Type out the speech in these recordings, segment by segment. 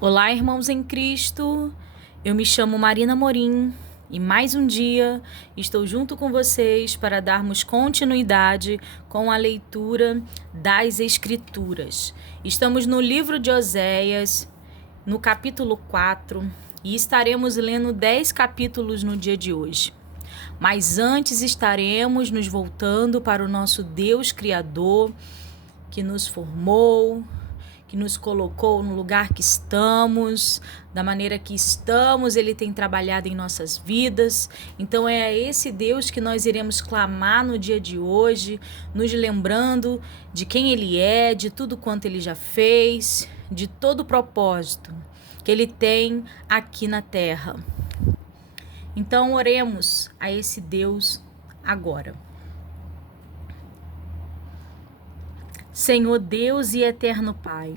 Olá, irmãos em Cristo. Eu me chamo Marina Morim e mais um dia estou junto com vocês para darmos continuidade com a leitura das Escrituras. Estamos no livro de Oséias, no capítulo 4, e estaremos lendo 10 capítulos no dia de hoje. Mas antes estaremos nos voltando para o nosso Deus Criador, que nos formou, que nos colocou no lugar que estamos, da maneira que estamos, Ele tem trabalhado em nossas vidas. Então é a esse Deus que nós iremos clamar no dia de hoje, nos lembrando de quem Ele é, de tudo quanto Ele já fez, de todo o propósito que Ele tem aqui na terra. Então oremos a esse Deus agora. Senhor Deus e eterno Pai,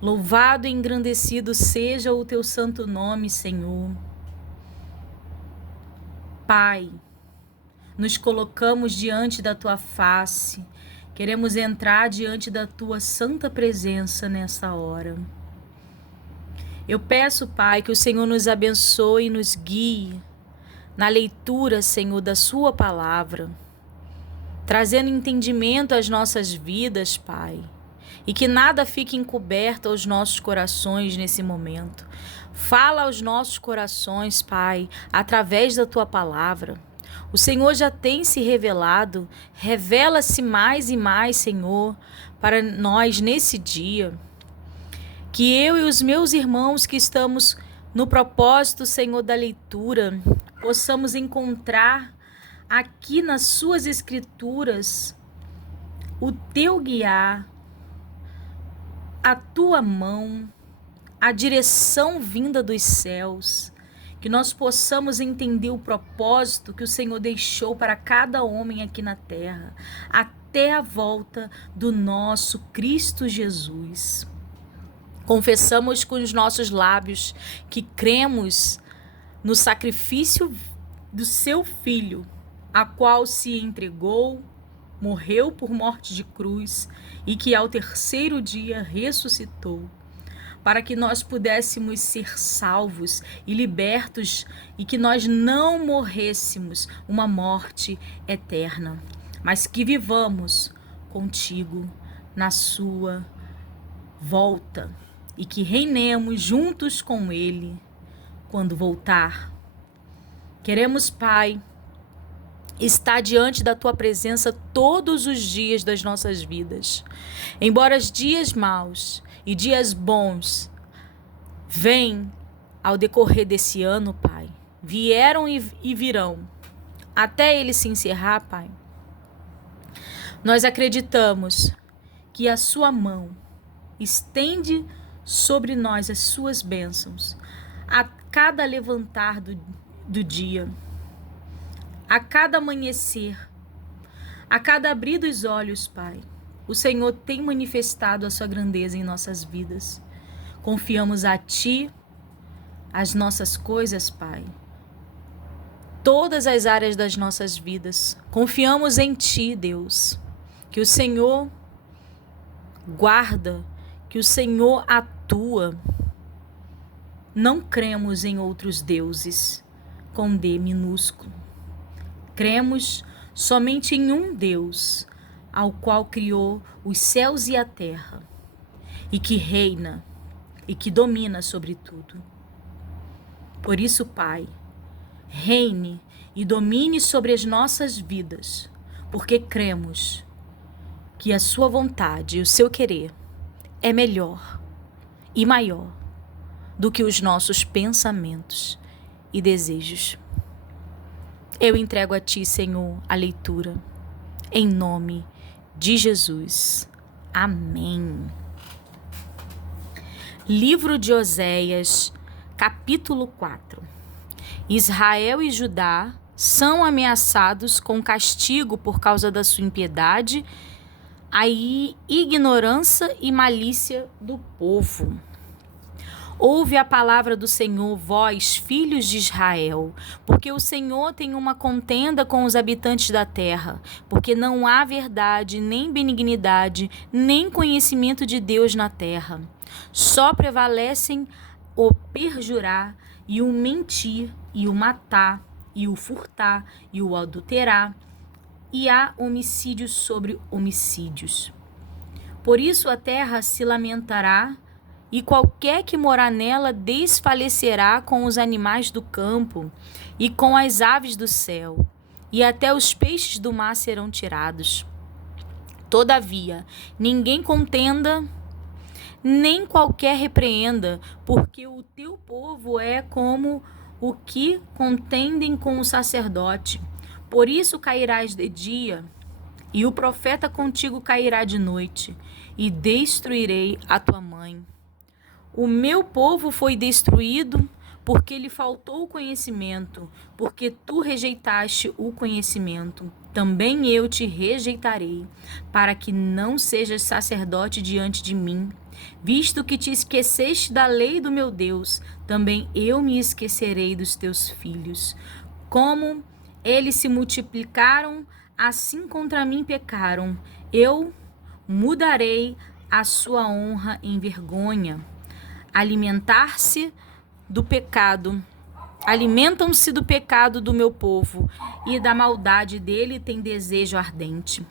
louvado e engrandecido seja o teu santo nome, Senhor. Pai, nos colocamos diante da tua face, queremos entrar diante da tua santa presença nessa hora. Eu peço, Pai, que o Senhor nos abençoe e nos guie na leitura, Senhor, da sua palavra, trazendo entendimento às nossas vidas, Pai, e que nada fique encoberto aos nossos corações nesse momento. Fala aos nossos corações, Pai, através da Tua palavra. O Senhor já tem se revelado, revela-se mais e mais, Senhor, para nós nesse dia. Que eu e os meus irmãos que estamos no propósito, Senhor, da leitura, possamos encontrar aqui nas suas escrituras o teu guiar, a tua mão, a direção vinda dos céus, que nós possamos entender o propósito que o Senhor deixou para cada homem aqui na terra, até a volta do nosso Cristo Jesus. Confessamos com os nossos lábios que cremos no sacrifício do seu Filho, a qual se entregou, morreu por morte de cruz e que ao terceiro dia ressuscitou, para que nós pudéssemos ser salvos e libertos e que nós não morrêssemos uma morte eterna, mas que vivamos contigo na sua volta e que reinemos juntos com Ele quando voltar. Queremos, Pai, está diante da tua presença todos os dias das nossas vidas. Embora os dias maus e dias bons venham ao decorrer desse ano, Pai, vieram e virão, até ele se encerrar, Pai, nós acreditamos que a sua mão estende sobre nós as suas bênçãos a cada levantar do dia, a cada amanhecer, a cada abrir dos olhos, Pai. O Senhor tem manifestado a sua grandeza em nossas vidas. Confiamos a Ti as nossas coisas, Pai. Todas as áreas das nossas vidas. Confiamos em Ti, Deus. Que o Senhor guarda, que o Senhor atua. Não cremos em outros deuses com D minúsculo. Cremos somente em um Deus, ao qual criou os céus e a terra, e que reina e que domina sobre tudo. Por isso, Pai, reine e domine sobre as nossas vidas, porque cremos que a sua vontade e o seu querer é melhor e maior do que os nossos pensamentos e desejos. Eu entrego a Ti, Senhor, a leitura, em nome de Jesus. Amém. Livro de Oséias, capítulo 4. Israel e Judá são ameaçados com castigo por causa da sua impiedade, a ignorância e malícia do povo. Ouve a palavra do Senhor, vós, filhos de Israel, porque o Senhor tem uma contenda com os habitantes da terra, porque não há verdade, nem benignidade, nem conhecimento de Deus na terra. Só prevalecem o perjurar e o mentir e o matar e o furtar e o adulterar, e há homicídios sobre homicídios. Por isso a terra se lamentará, e qualquer que morar nela desfalecerá com os animais do campo e com as aves do céu, e até os peixes do mar serão tirados. Todavia, ninguém contenda, nem qualquer repreenda, porque o teu povo é como o que contendem com o sacerdote. Por isso cairás de dia, e o profeta contigo cairá de noite, e destruirei a tua mãe. O meu povo foi destruído porque lhe faltou o conhecimento, porque tu rejeitaste o conhecimento. Também eu te rejeitarei, para que não sejas sacerdote diante de mim. Visto que te esqueceste da lei do meu Deus, também eu me esquecerei dos teus filhos. Como eles se multiplicaram, assim contra mim pecaram. Eu mudarei a sua honra em vergonha. Alimentam-se do pecado do meu povo, e da maldade dele tem desejo ardente.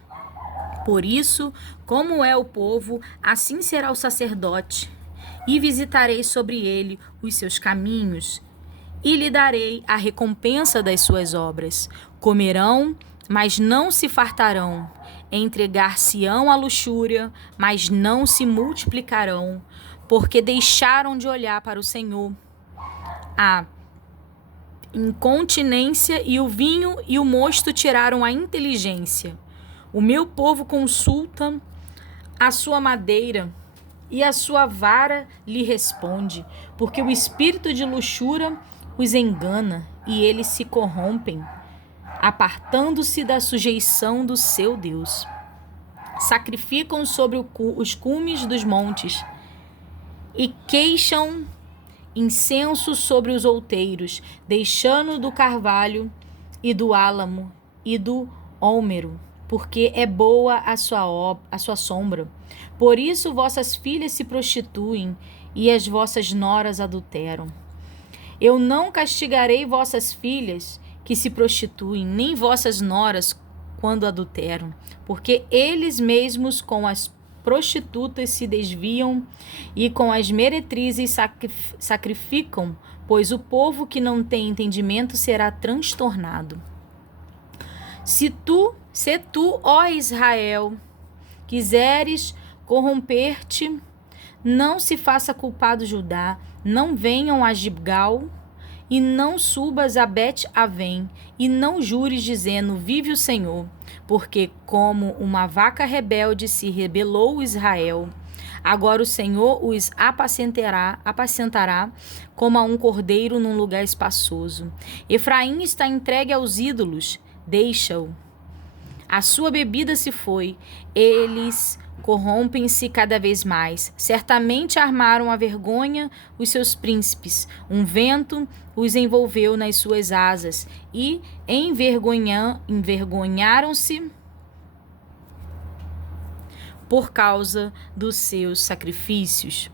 Por isso, como é o povo, assim será o sacerdote, e visitarei sobre ele os seus caminhos, e lhe darei a recompensa das suas obras. Comerão, mas não se fartarão. Entregar-se-ão à luxúria, mas não se multiplicarão, porque deixaram de olhar para o Senhor. A incontinência e o vinho e o mosto tiraram a inteligência. O meu povo consulta a sua madeira, e a sua vara lhe responde, porque o espírito de luxúria os engana, e eles se corrompem, apartando-se da sujeição do seu Deus. Sacrificam sobre os cumes dos montes, e queixam incenso sobre os outeiros, deixando do carvalho e do álamo e do ómero, porque é boa a sua sombra. Por isso vossas filhas se prostituem e as vossas noras adulteram. Eu não castigarei vossas filhas que se prostituem, nem vossas noras quando adulteram, porque eles mesmos com as prostitutas se desviam e com as meretrizes sacrificam, pois o povo que não tem entendimento será transtornado. Se tu, ó Israel, quiseres corromper-te, não se faça culpado Judá, não venham a Gilgal, e não subas a Bet-Avém, e não jures dizendo, vive o Senhor, porque como uma vaca rebelde se rebelou Israel, agora o Senhor os apacentará como a um cordeiro num lugar espaçoso. Efraim está entregue aos ídolos, deixa-o. A sua bebida se foi, eles corrompem-se cada vez mais. Certamente armaram a vergonha os seus príncipes. Um vento os envolveu nas suas asas e envergonharam-se por causa dos seus sacrifícios.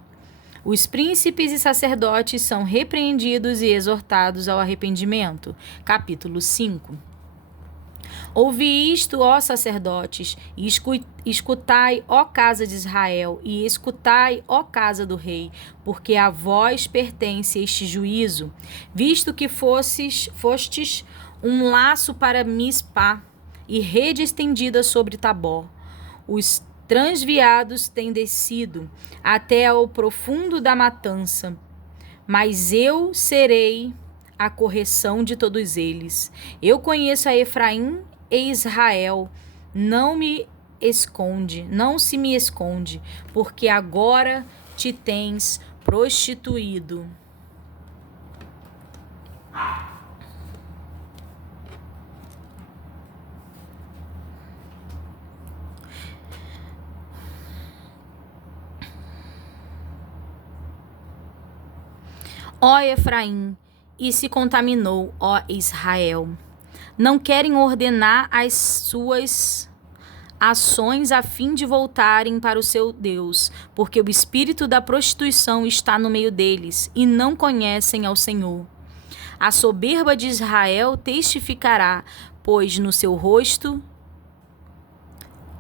Os príncipes e sacerdotes são repreendidos e exortados ao arrependimento. Capítulo 5. Ouvi isto, ó sacerdotes, e escutai, ó casa de Israel, e escutai, ó casa do rei, porque a vós pertence este juízo, visto que fostes um laço para Mispá e rede estendida sobre Tabor. Os transviados têm descido até ao profundo da matança, mas eu serei a correção de todos eles. Eu conheço a Efraim e Israel, não se me esconde, porque agora te tens prostituído. Ó Efraim, e se contaminou, ó Israel. Não querem ordenar ações a fim de voltarem para o seu Deus, porque o espírito da prostituição está no meio deles e não conhecem ao Senhor. A soberba de Israel testificará, pois no seu rosto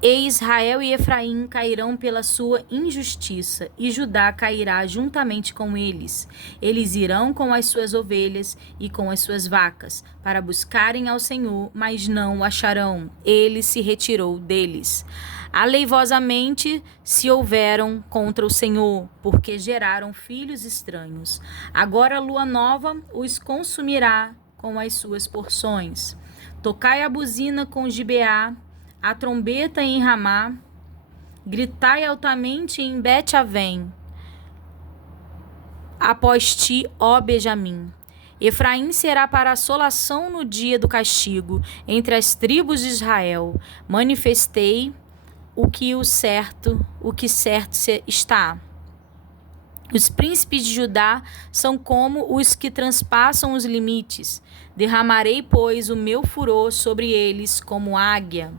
e Israel e Efraim cairão pela sua injustiça, e Judá cairá juntamente com eles. Eles irão com as suas ovelhas e com as suas vacas, para buscarem ao Senhor, mas não o acharão. Ele se retirou deles. Aleivosamente se houveram contra o Senhor, porque geraram filhos estranhos. Agora a lua nova os consumirá com as suas porções. Tocai a buzina com Gibeá, a trombeta em Ramá, gritai altamente em Bet-Avém, após ti, ó Benjamim. Efraim será para assolação no dia do castigo, entre as tribos de Israel. Manifestei o que certo está. Os príncipes de Judá são como os que transpassam os limites. Derramarei, pois, o meu furor sobre eles como águia.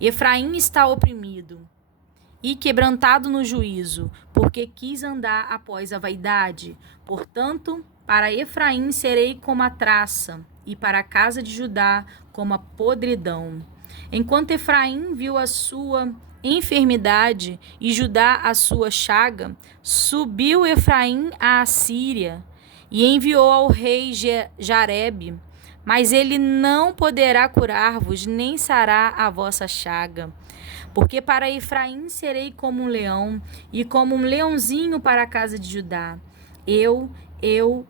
Efraim está oprimido e quebrantado no juízo, porque quis andar após a vaidade. Portanto, para Efraim serei como a traça, e para a casa de Judá como a podridão. Enquanto Efraim viu a sua enfermidade e Judá a sua chaga, subiu Efraim à Assíria e enviou ao rei Jarebe. Mas ele não poderá curar-vos, nem sarar a vossa chaga. Porque para Efraim serei como um leão, e como um leãozinho para a casa de Judá. Eu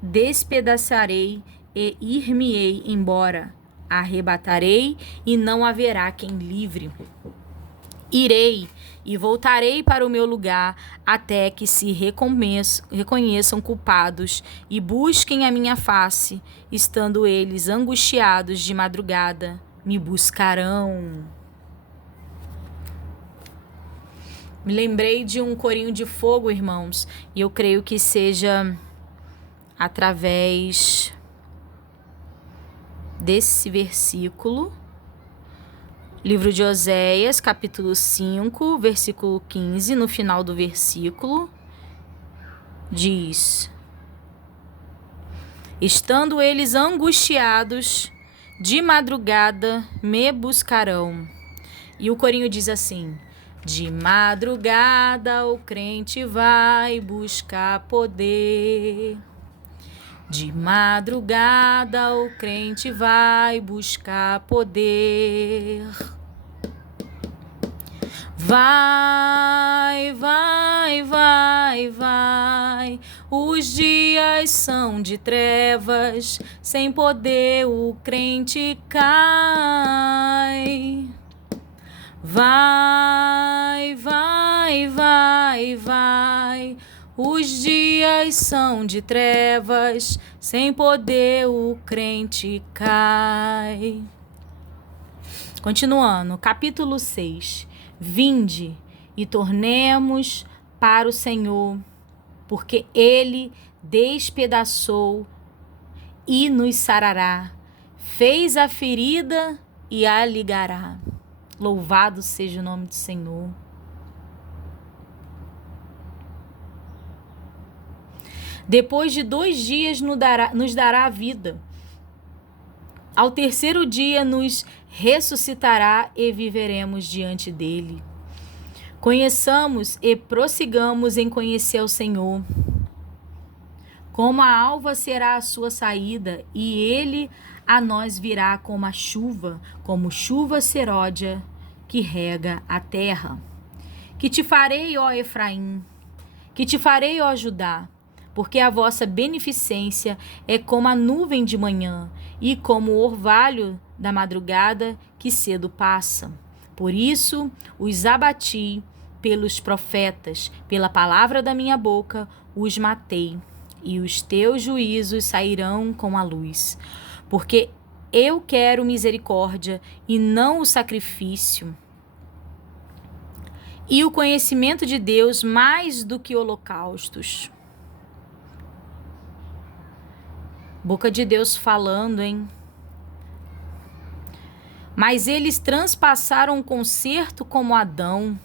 despedaçarei e ir-me-ei embora. Arrebatarei e não haverá quem livre. Irei e voltarei para o meu lugar, até que se reconheçam culpados e busquem a minha face. Estando eles angustiados de madrugada, me buscarão. Me lembrei de um corinho de fogo, irmãos, e eu creio que seja através desse versículo. Livro de Oséias, capítulo 5, versículo 15, no final do versículo, diz: estando eles angustiados, de madrugada me buscarão. E o corinho diz assim: de madrugada o crente vai buscar poder. De madrugada o crente vai buscar poder. Vai, vai, vai, vai. Os dias são de trevas, sem poder o crente cai. Vai, vai, vai, vai. Os dias são de trevas, sem poder o crente cai. Continuando, capítulo 6. Vinde e tornemos para o Senhor, porque Ele despedaçou e nos sarará, fez a ferida e a ligará. Louvado seja o nome do Senhor. Depois de 2 dias nos dará a vida. Ao terceiro dia nos ressuscitará e viveremos diante dele. Conheçamos e prossigamos em conhecer o Senhor. Como a alva será a sua saída, e ele a nós virá como a chuva, como chuva seródia que rega a terra. Que te farei, ó Efraim, que te farei, ó Judá, porque a vossa beneficência é como a nuvem de manhã e como o orvalho da madrugada que cedo passa. Por isso os abati pelos profetas, pela palavra da minha boca os matei, e os teus juízos sairão com a luz. Porque eu quero misericórdia e não o sacrifício, e o conhecimento de Deus mais do que holocaustos. Boca de Deus falando, hein? Mas eles transpassaram o concerto como Adão.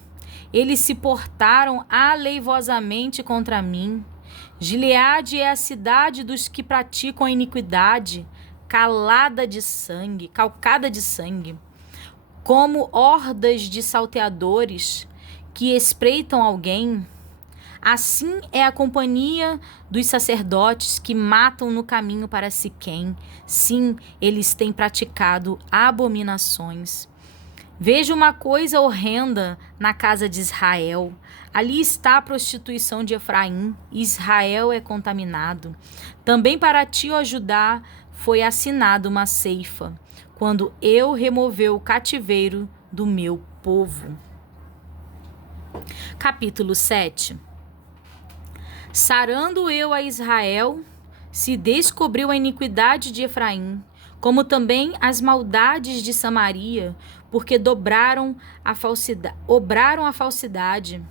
Eles se portaram aleivosamente contra mim. Gileade é a cidade dos que praticam a iniquidade, calcada de sangue, como hordas de salteadores que espreitam alguém. Assim é a companhia dos sacerdotes que matam no caminho para Siquém. Sim, eles têm praticado abominações. Vejo uma coisa horrenda na casa de Israel. Ali está a prostituição de Efraim. Israel é contaminado. Também para ti, ó Judá, foi assinada uma ceifa, quando eu removeu o cativeiro do meu povo. Capítulo 7. Sarando eu a Israel, se descobriu a iniquidade de Efraim, como também as maldades de Samaria, porque obraram a falsidade.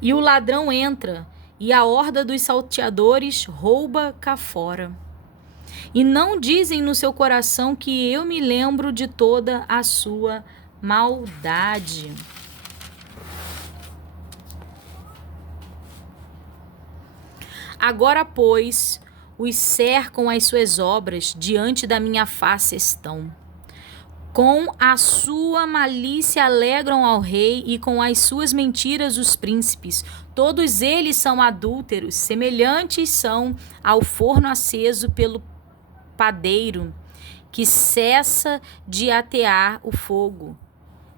E o ladrão entra, e a horda dos salteadores rouba cá fora. E não dizem no seu coração que eu me lembro de toda a sua maldade. Agora, pois, os cercam as suas obras, diante da minha face estão. Com a sua malícia alegram ao rei, e com as suas mentiras os príncipes. Todos eles são adúlteros, semelhantes são ao forno aceso pelo padeiro, que cessa de atear o fogo,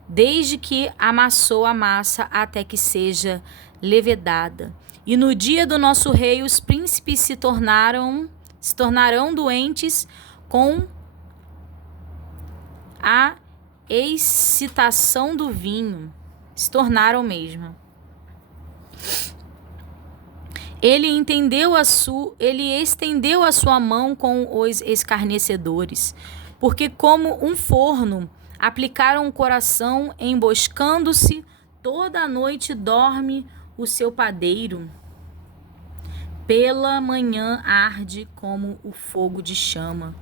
desde que amassou a massa até que seja levedada. E no dia do nosso rei os príncipes se tornarão doentes com a excitação do vinho. Se tornaram mesmo. Ele estendeu a sua mão com os escarnecedores, porque como um forno aplicaram o coração, emboscando-se, toda a noite dorme o seu padeiro. Pela manhã arde como o fogo de chama.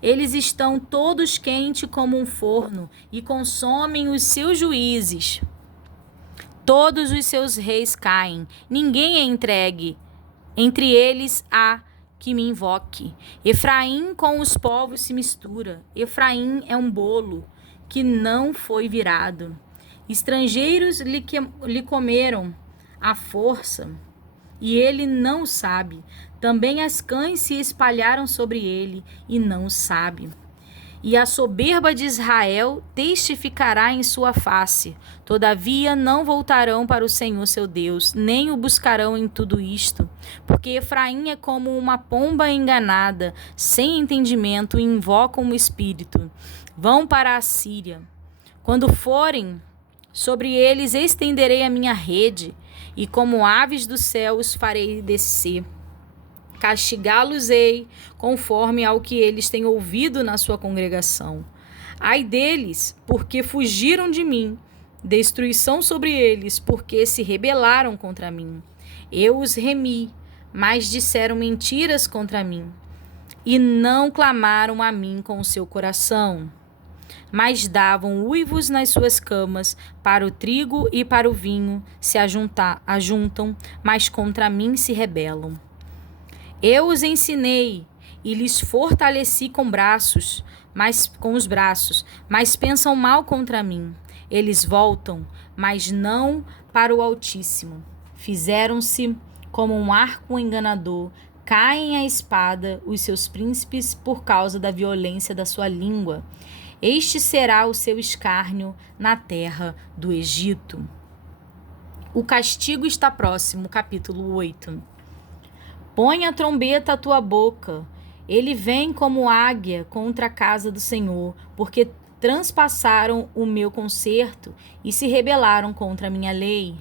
Eles estão todos quentes como um forno e consomem os seus juízes. Todos os seus reis caem, ninguém é entregue. Entre eles há que me invoque. Efraim com os povos se mistura. Efraim é um bolo que não foi virado. Estrangeiros lhe comeram à força, e ele não o sabe. Também as cães se espalharam sobre ele, e não o sabe. E a soberba de Israel testificará em sua face. Todavia não voltarão para o Senhor seu Deus, nem o buscarão em tudo isto. Porque Efraim é como uma pomba enganada, sem entendimento, e invocam o espírito. Vão para a Síria. Quando forem, sobre eles estenderei a minha rede, e como aves do céu os farei descer. Castigá-los-ei conforme ao que eles têm ouvido na sua congregação. Ai deles, porque fugiram de mim. Destruição sobre eles, porque se rebelaram contra mim. Eu os remi, mas disseram mentiras contra mim, e não clamaram a mim com o seu coração. Mas davam uivos nas suas camas, para o trigo e para o vinho se ajuntam, mas contra mim se rebelam. Eu os ensinei e lhes fortaleci com os braços, mas pensam mal contra mim. Eles voltam, mas não para o Altíssimo. Fizeram-se como um arco enganador, caem à espada os seus príncipes por causa da violência da sua língua. Este será o seu escárnio na terra do Egito. O castigo está próximo, capítulo 8. Põe a trombeta à tua boca. Ele vem como águia contra a casa do Senhor, porque transpassaram o meu concerto e se rebelaram contra a minha lei.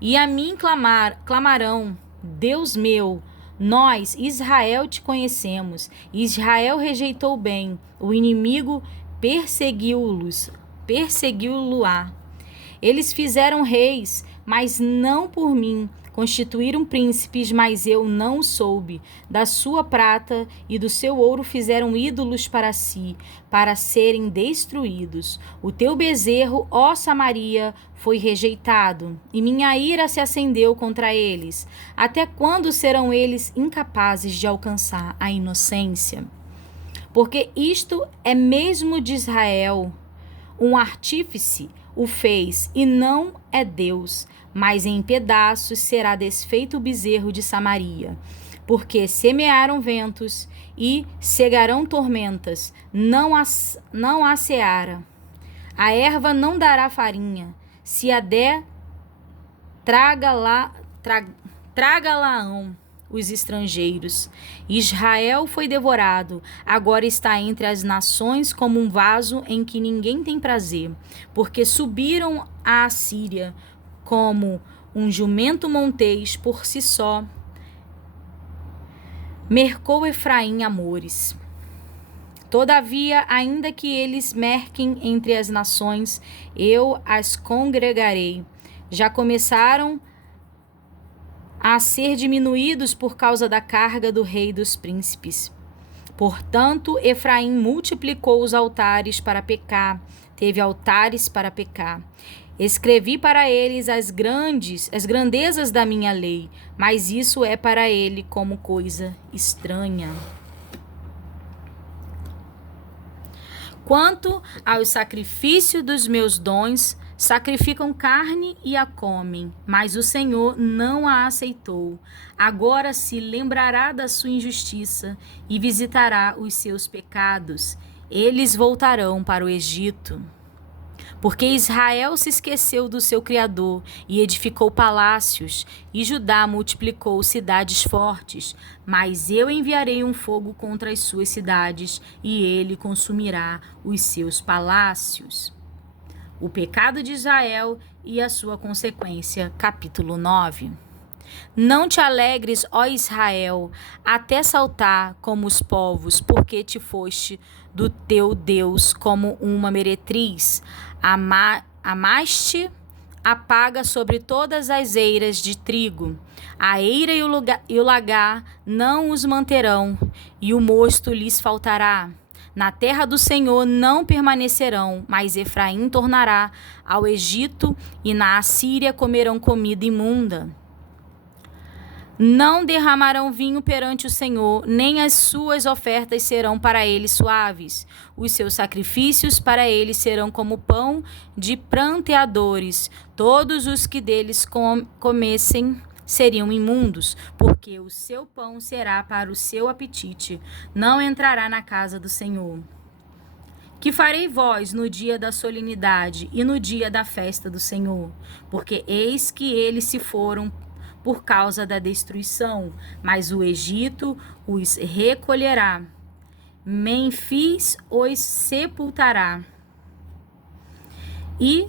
E a mim clamarão, Deus meu, nós, Israel, te conhecemos. Israel rejeitou o bem, o inimigo perseguiu-lo-á. Eles fizeram reis, mas não por mim. Constituíram príncipes, mas eu não soube. Da sua prata e do seu ouro fizeram ídolos para si, para serem destruídos. O teu bezerro, ó Samaria, foi rejeitado, e minha ira se acendeu contra eles. Até quando serão eles incapazes de alcançar a inocência? Porque isto é mesmo de Israel. Um artífice o fez, e não é Deus, mas em pedaços será desfeito o bezerro de Samaria. Porque semearam ventos e cegarão tormentas, não há seara. A erva não dará farinha, se a der, traga Laão os estrangeiros. Israel foi devorado, agora está entre as nações como um vaso em que ninguém tem prazer, porque subiram à Assíria como um jumento montês por si só. Mercou Efraim amores. Todavia, ainda que eles merquem entre as nações, eu as congregarei. Já começaram a ser diminuídos por causa da carga do rei dos príncipes. Portanto, Efraim multiplicou os altares para pecar, teve altares para pecar. Escrevi para eles as grandezas da minha lei, mas isso é para ele como coisa estranha. Quanto ao sacrifício dos meus dons, sacrificam carne e a comem, mas o Senhor não a aceitou. Agora se lembrará da sua injustiça e visitará os seus pecados. Eles voltarão para o Egito. Porque Israel se esqueceu do seu Criador e edificou palácios, e Judá multiplicou cidades fortes. Mas eu enviarei um fogo contra as suas cidades, e ele consumirá os seus palácios. O pecado de Israel e a sua consequência. Capítulo 9. Não te alegres, ó Israel, até saltar como os povos, porque te foste do teu Deus como uma meretriz. Amaste a paga sobre todas as eiras de trigo. A eira e o lagar não os manterão, e o mosto lhes faltará. Na terra do Senhor não permanecerão, mas Efraim tornará ao Egito, e na Assíria comerão comida imunda. Não derramarão vinho perante o Senhor, nem as suas ofertas serão para ele suaves. Os seus sacrifícios para ele serão como pão de pranteadores. Todos os que deles comessem seriam imundos, porque o seu pão será para o seu apetite. Não entrará na casa do Senhor. Que farei vós no dia da solenidade e no dia da festa do Senhor? Porque eis que eles se foram por causa da destruição, mas o Egito os recolherá. Mênfis os sepultará. E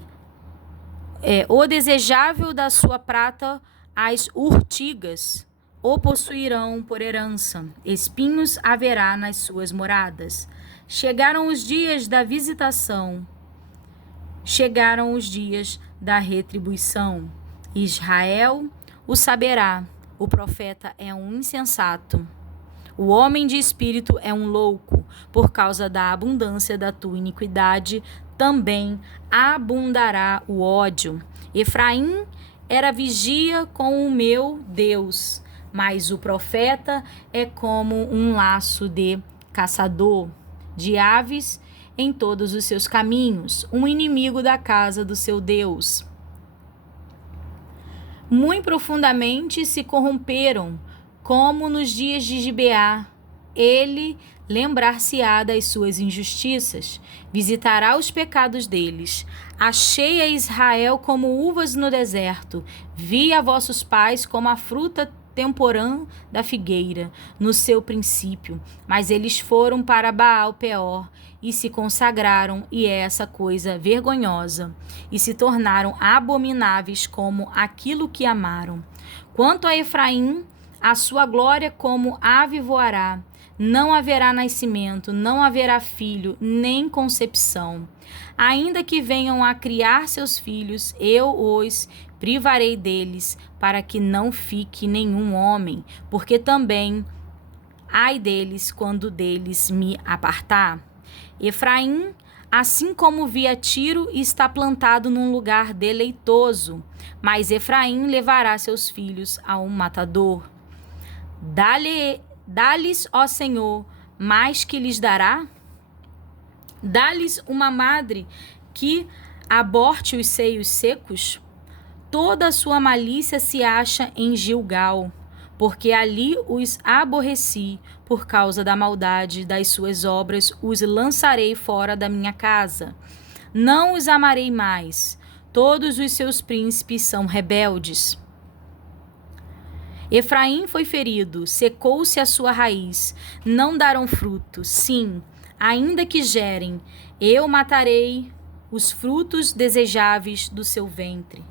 o desejável da sua prata, as urtigas o possuirão por herança. Espinhos haverá nas suas moradas. Chegaram os dias da visitação. Chegaram os dias da retribuição. Israel o saberá. O profeta é um insensato. O homem de espírito é um louco. Por causa da abundância da tua iniquidade, também abundará o ódio. Efraim era vigia com o meu Deus, mas o profeta é como um laço de caçador de aves em todos os seus caminhos, um inimigo da casa do seu Deus. Muito profundamente se corromperam, como nos dias de Gibeá. Ele lembrar-se-á das suas injustiças, visitará os pecados deles. Achei a Israel como uvas no deserto, vi a vossos pais como a fruta temporã da figueira, no seu princípio. Mas eles foram para Baal-Peor e se consagraram, e é essa coisa vergonhosa, e se tornaram abomináveis como aquilo que amaram. Quanto a Efraim, a sua glória como ave voará, não haverá nascimento, não haverá filho, nem concepção. Ainda que venham a criar seus filhos, eu os privarei deles, para que não fique nenhum homem, porque também ai deles quando deles me apartar. Efraim, assim como via Tiro, está plantado num lugar deleitoso, mas Efraim levará seus filhos a um matador. Dá-lhes, ó Senhor, mais que lhes dará? Dá-lhes uma madre que aborte os seios secos? Toda a sua malícia se acha em Gilgal, porque ali os aborreci, por causa da maldade das suas obras, os lançarei fora da minha casa. Não os amarei mais, todos os seus príncipes são rebeldes. Efraim foi ferido, secou-se a sua raiz, não darão fruto, sim, ainda que gerem, eu matarei os frutos desejáveis do seu ventre.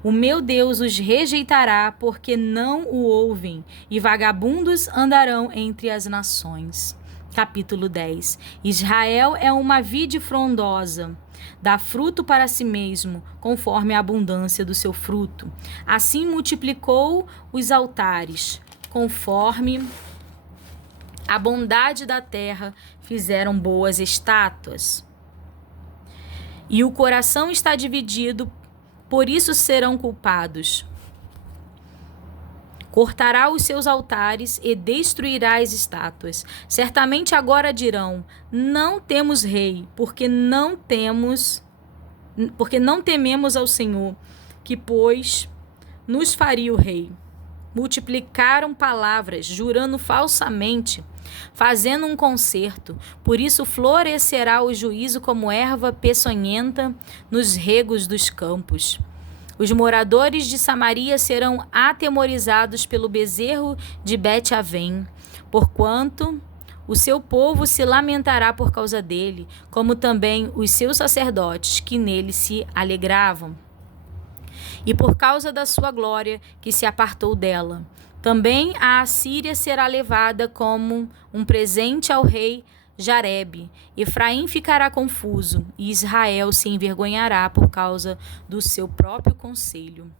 O meu Deus os rejeitará, porque não o ouvem, e vagabundos andarão entre as nações. Capítulo 10. Israel é uma vide frondosa, dá fruto para si mesmo, conforme a abundância do seu fruto. Assim multiplicou os altares, conforme a bondade da terra fizeram boas estátuas. E o coração está dividido, por isso serão culpados. Cortará os seus altares e destruirá as estátuas. Certamente agora dirão: não temos rei, porque não tememos ao Senhor, que pois nos faria o rei. Multiplicaram palavras, jurando falsamente, fazendo um concerto. Por isso florescerá o juízo como erva peçonhenta nos regos dos campos. Os moradores de Samaria serão atemorizados pelo bezerro de Bet-Avém, porquanto o seu povo se lamentará por causa dele, como também os seus sacerdotes que nele se alegravam. E por causa da sua glória, que se apartou dela. Também a Assíria será levada como um presente ao rei Jarebe. Efraim ficará confuso, e Israel se envergonhará por causa do seu próprio conselho.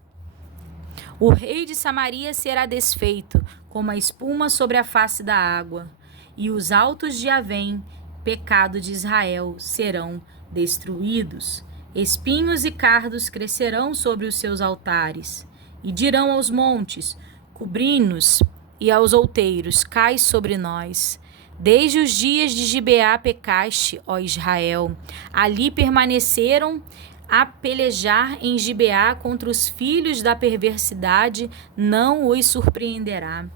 O rei de Samaria será desfeito, como a espuma sobre a face da água, e os altos de Avém, pecado de Israel, serão destruídos. Espinhos e cardos crescerão sobre os seus altares, e dirão aos montes: cobri-nos, e aos outeiros: cai sobre nós. Desde os dias de Gibeá pecaste, ó Israel. Ali permaneceram a pelejar em Gibeá contra os filhos da perversidade, não os surpreenderá.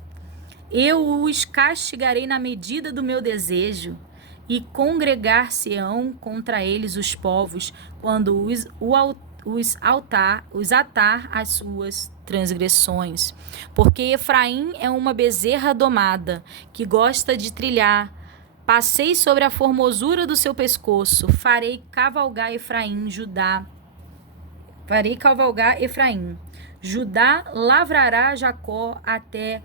Eu os castigarei na medida do meu desejo, e congregar-se-ão contra eles os povos, quando os atar às suas transgressões. Porque Efraim é uma bezerra domada, que gosta de trilhar. Passei sobre a formosura do seu pescoço, farei cavalgar Efraim. Judá lavrará Jacó até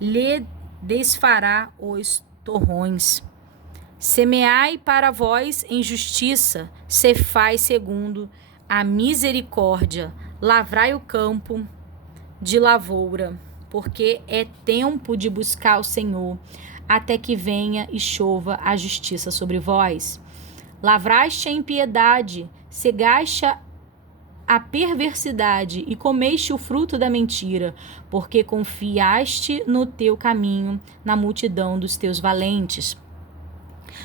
lhe desfará os torrões. Semeai para vós em justiça, cefai segundo a misericórdia, lavrai o campo de lavoura, porque é tempo de buscar o Senhor, até que venha e chova a justiça sobre vós. Lavraste a impiedade, cegaste a perversidade e comeste o fruto da mentira, porque confiaste no teu caminho, na multidão dos teus valentes.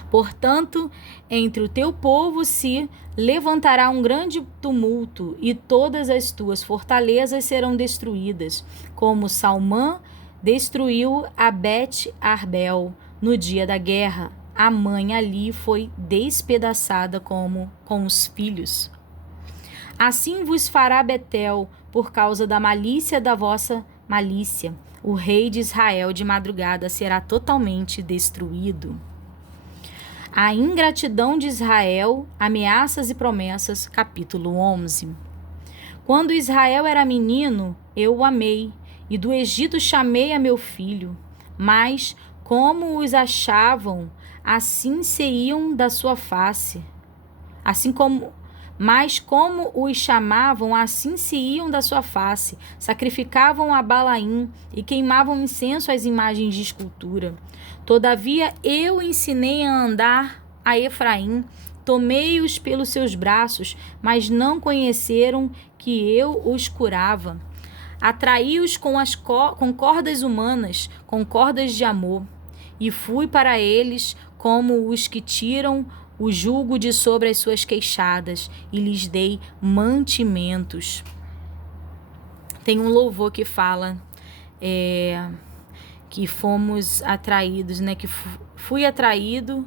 Portanto, entre o teu povo se levantará um grande tumulto, e todas as tuas fortalezas serão destruídas, como Salmã destruiu a Bet-Arbel no dia da guerra. A mãe ali foi despedaçada como com os filhos. Assim vos fará Betel, por causa da malícia da vossa malícia. O rei de Israel de madrugada será totalmente destruído. A ingratidão de Israel, ameaças e promessas, capítulo 11. Quando Israel era menino, eu o amei, e do Egito chamei a meu filho. Mas, Como os achavam, assim se iam da sua face. Mas como os chamavam, assim se iam da sua face. Sacrificavam a Balaim e queimavam incenso às imagens de escultura. Todavia eu ensinei a andar a Efraim, tomei-os pelos seus braços, mas não conheceram que eu os curava. Atraí-os com cordas humanas, com cordas de amor, e fui para eles como os que tiram o jugo de sobre as suas queixadas, e lhes dei mantimentos. Tem um louvor que fala que fomos atraídos, né? Que fui atraído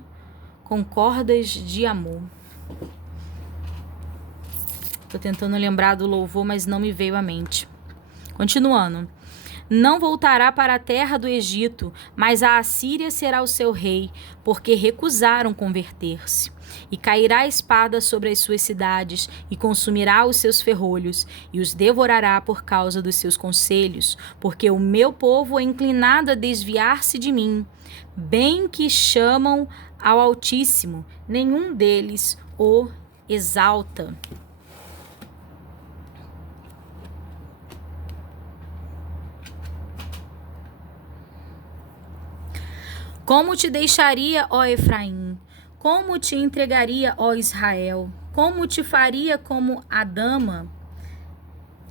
com cordas de amor. Tô tentando lembrar do louvor, mas não me veio à mente. Continuando. Não voltará para a terra do Egito, mas a Assíria será o seu rei, porque recusaram converter-se. E cairá a espada sobre as suas cidades, e consumirá os seus ferrolhos, e os devorará por causa dos seus conselhos, porque o meu povo é inclinado a desviar-se de mim. Bem que chamam ao Altíssimo, nenhum deles o exalta. Como te deixaria, ó Efraim? Como te entregaria, ó Israel? Como te faria como a dama?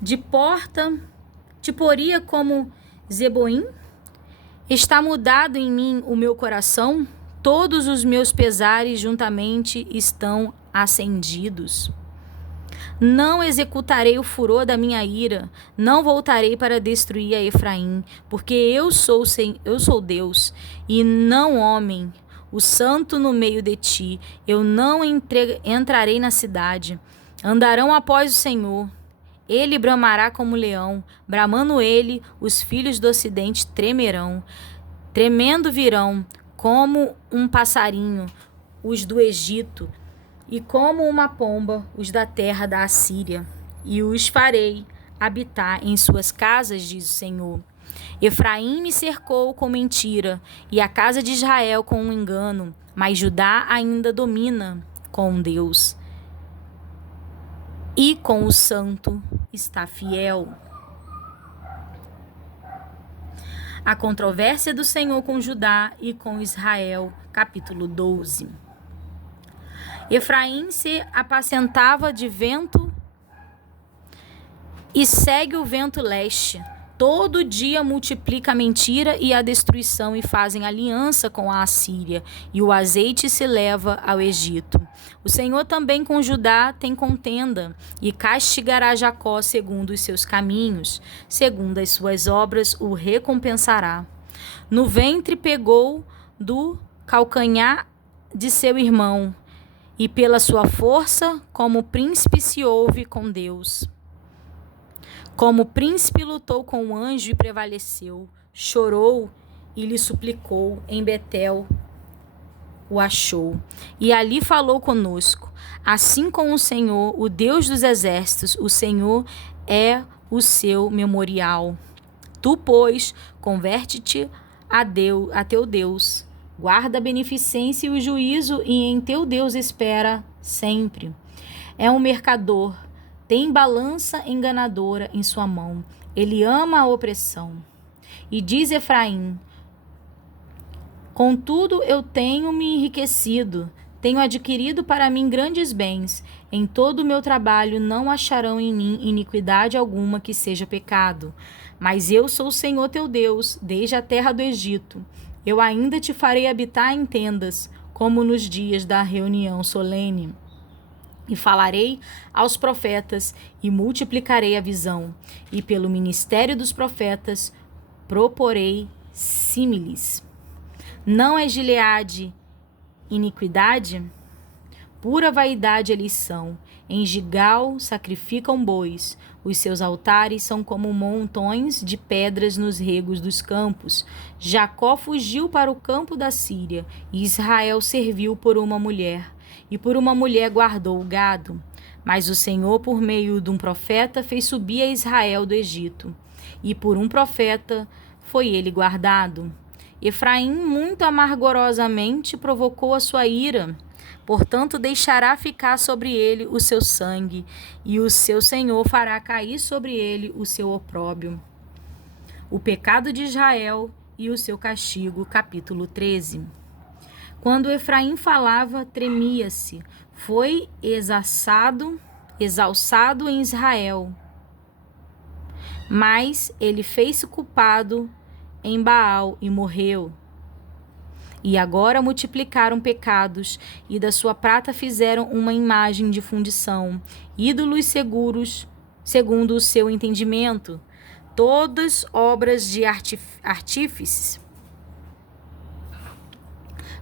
De porta te poria como Zeboim? Está mudado em mim o meu coração? Todos os meus pesares juntamente estão acendidos. Não executarei o furor da minha ira, não voltarei para destruir a Efraim, porque eu sou Deus, e não homem, o santo no meio de ti. Eu não entrarei na cidade. Andarão após o Senhor. Ele bramará como leão, bramando ele, os filhos do ocidente tremerão. Tremendo virão, como um passarinho, os do Egito, e como uma pomba, os da terra da Assíria, e os farei habitar em suas casas, diz o Senhor. Efraim me cercou com mentira, e a casa de Israel com um engano, mas Judá ainda domina com Deus, e com o santo está fiel. A controvérsia do Senhor com Judá e com Israel, capítulo 12. Efraim se apacentava de vento e segue o vento leste. Todo dia multiplica a mentira e a destruição e fazem aliança com a Assíria, e o azeite se leva ao Egito. O Senhor também com Judá tem contenda, e castigará Jacó segundo os seus caminhos, segundo as suas obras o recompensará. No ventre pegou do calcanhar de seu irmão, e pela sua força, como príncipe se ouve com Deus. Como príncipe lutou com o anjo e prevaleceu, chorou e lhe suplicou, em Betel o achou, e ali falou conosco. Assim como o Senhor, o Deus dos exércitos, o Senhor é o seu memorial. Tu, pois, converte-te a teu Deus. Guarda a beneficência e o juízo, e em teu Deus espera sempre. É um mercador, tem balança enganadora em sua mão. Ele ama a opressão. E diz Efraim: contudo eu tenho me enriquecido, tenho adquirido para mim grandes bens. Em todo o meu trabalho não acharão em mim iniquidade alguma que seja pecado. Mas eu sou o Senhor teu Deus, desde a terra do Egito. Eu ainda te farei habitar em tendas, como nos dias da reunião solene. E falarei aos profetas, e multiplicarei a visão. E pelo ministério dos profetas, proporei símiles. Não é Gileade iniquidade? Pura vaidade eles são. Em Gigal sacrificam bois. Os seus altares são como montões de pedras nos regos dos campos. Jacó fugiu para o campo da Síria, e Israel serviu por uma mulher, e por uma mulher guardou o gado. Mas o Senhor, por meio de um profeta, fez subir a Israel do Egito, e por um profeta foi ele guardado. Efraim muito amargorosamente provocou a sua ira, portanto deixará ficar sobre ele o seu sangue, e o seu Senhor fará cair sobre ele o seu opróbrio. O pecado de Israel e o seu castigo, capítulo 13. Quando Efraim falava, tremia-se, foi exalçado em Israel. Mas ele fez-se culpado em Baal e morreu. E agora multiplicaram pecados, e da sua prata fizeram uma imagem de fundição, ídolos seguros, segundo o seu entendimento, todas obras de artífices,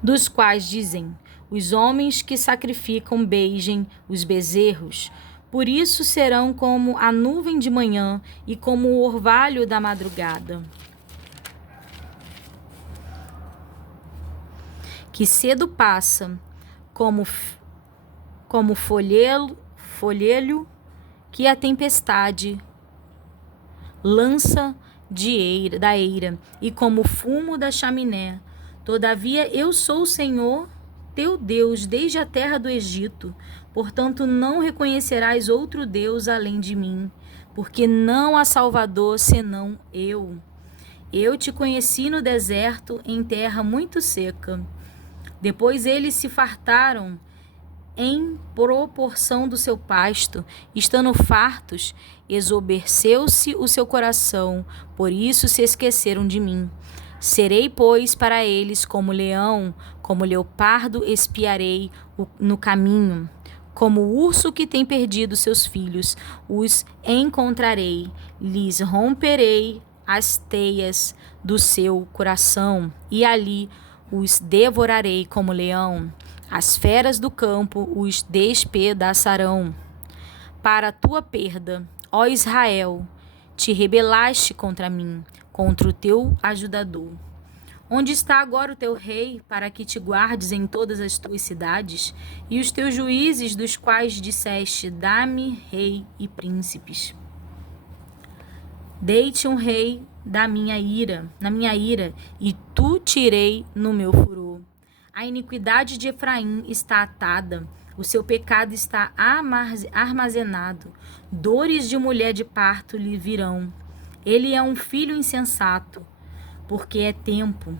dos quais dizem: os homens que sacrificam beijem os bezerros. Por isso serão como a nuvem de manhã e como o orvalho da madrugada, que cedo passa, como folhelho que a tempestade lança da eira, e como fumo da chaminé. Todavia eu sou o Senhor teu Deus desde a terra do Egito. Portanto não reconhecerás outro Deus além de mim, porque não há Salvador senão eu. Eu te conheci no deserto, em terra muito seca. Depois eles se fartaram em proporção do seu pasto, estando fartos, exobereceu-se o seu coração, por isso se esqueceram de mim. Serei, pois, para eles como leão, como leopardo espiarei no caminho. Como o urso que tem perdido seus filhos, os encontrarei, lhes romperei as teias do seu coração, e ali os devorarei como leão. As feras do campo os despedaçarão. Para a tua perda, ó Israel, te rebelaste contra mim, contra o teu ajudador. Onde está agora o teu rei, para que te guardes em todas as tuas cidades? E os teus juízes, dos quais disseste: dá-me rei e príncipes. Dei-te um rei na minha ira, e tu tirei no meu furor. A iniquidade de Efraim está atada, o seu pecado está armazenado. Dores de mulher de parto lhe virão. Ele é um filho insensato, porque é tempo,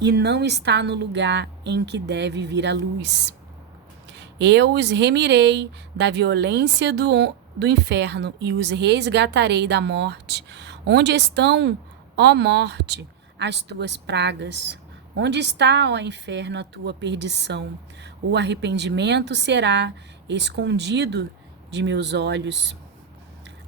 e não está no lugar em que deve vir a luz. Eu os remirei da violência do inferno e os resgatarei da morte. Onde estão, ó morte, as tuas pragas? Onde está, ó inferno, a tua perdição? O arrependimento será escondido de meus olhos.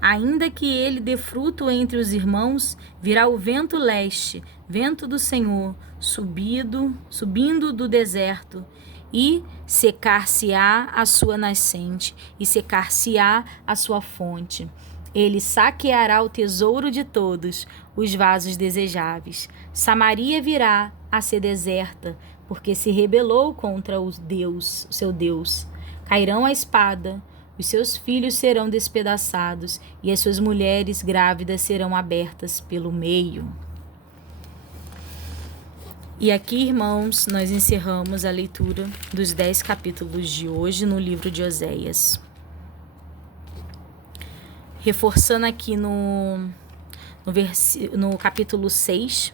Ainda que ele dê fruto entre os irmãos, virá o vento leste, vento do Senhor, subindo do deserto, e secar-se-á a sua nascente, e secar-se-á a sua fonte. Ele saqueará o tesouro de todos, os vasos desejáveis. Samaria virá a ser deserta, porque se rebelou contra o seu Deus. Cairão a espada, os seus filhos serão despedaçados, e as suas mulheres grávidas serão abertas pelo meio. E aqui, irmãos, nós encerramos a leitura dos 10 capítulos de hoje no livro de Oséias. Reforçando aqui no capítulo 6,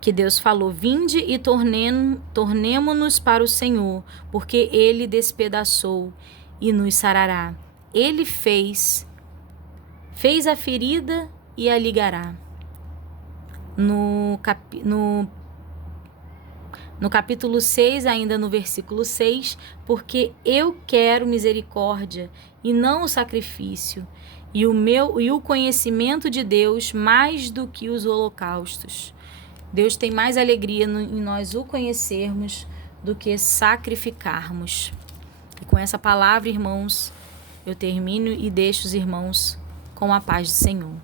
que Deus falou: vinde e tornemo-nos para o Senhor, porque Ele despedaçou e nos sarará. Ele fez a ferida e a ligará. No capítulo 6, ainda no versículo 6, porque eu quero misericórdia e não o sacrifício, e o conhecimento de Deus mais do que os holocaustos. Deus tem mais alegria em nós o conhecermos do que sacrificarmos. E com essa palavra, irmãos, eu termino e deixo os irmãos com a paz do Senhor.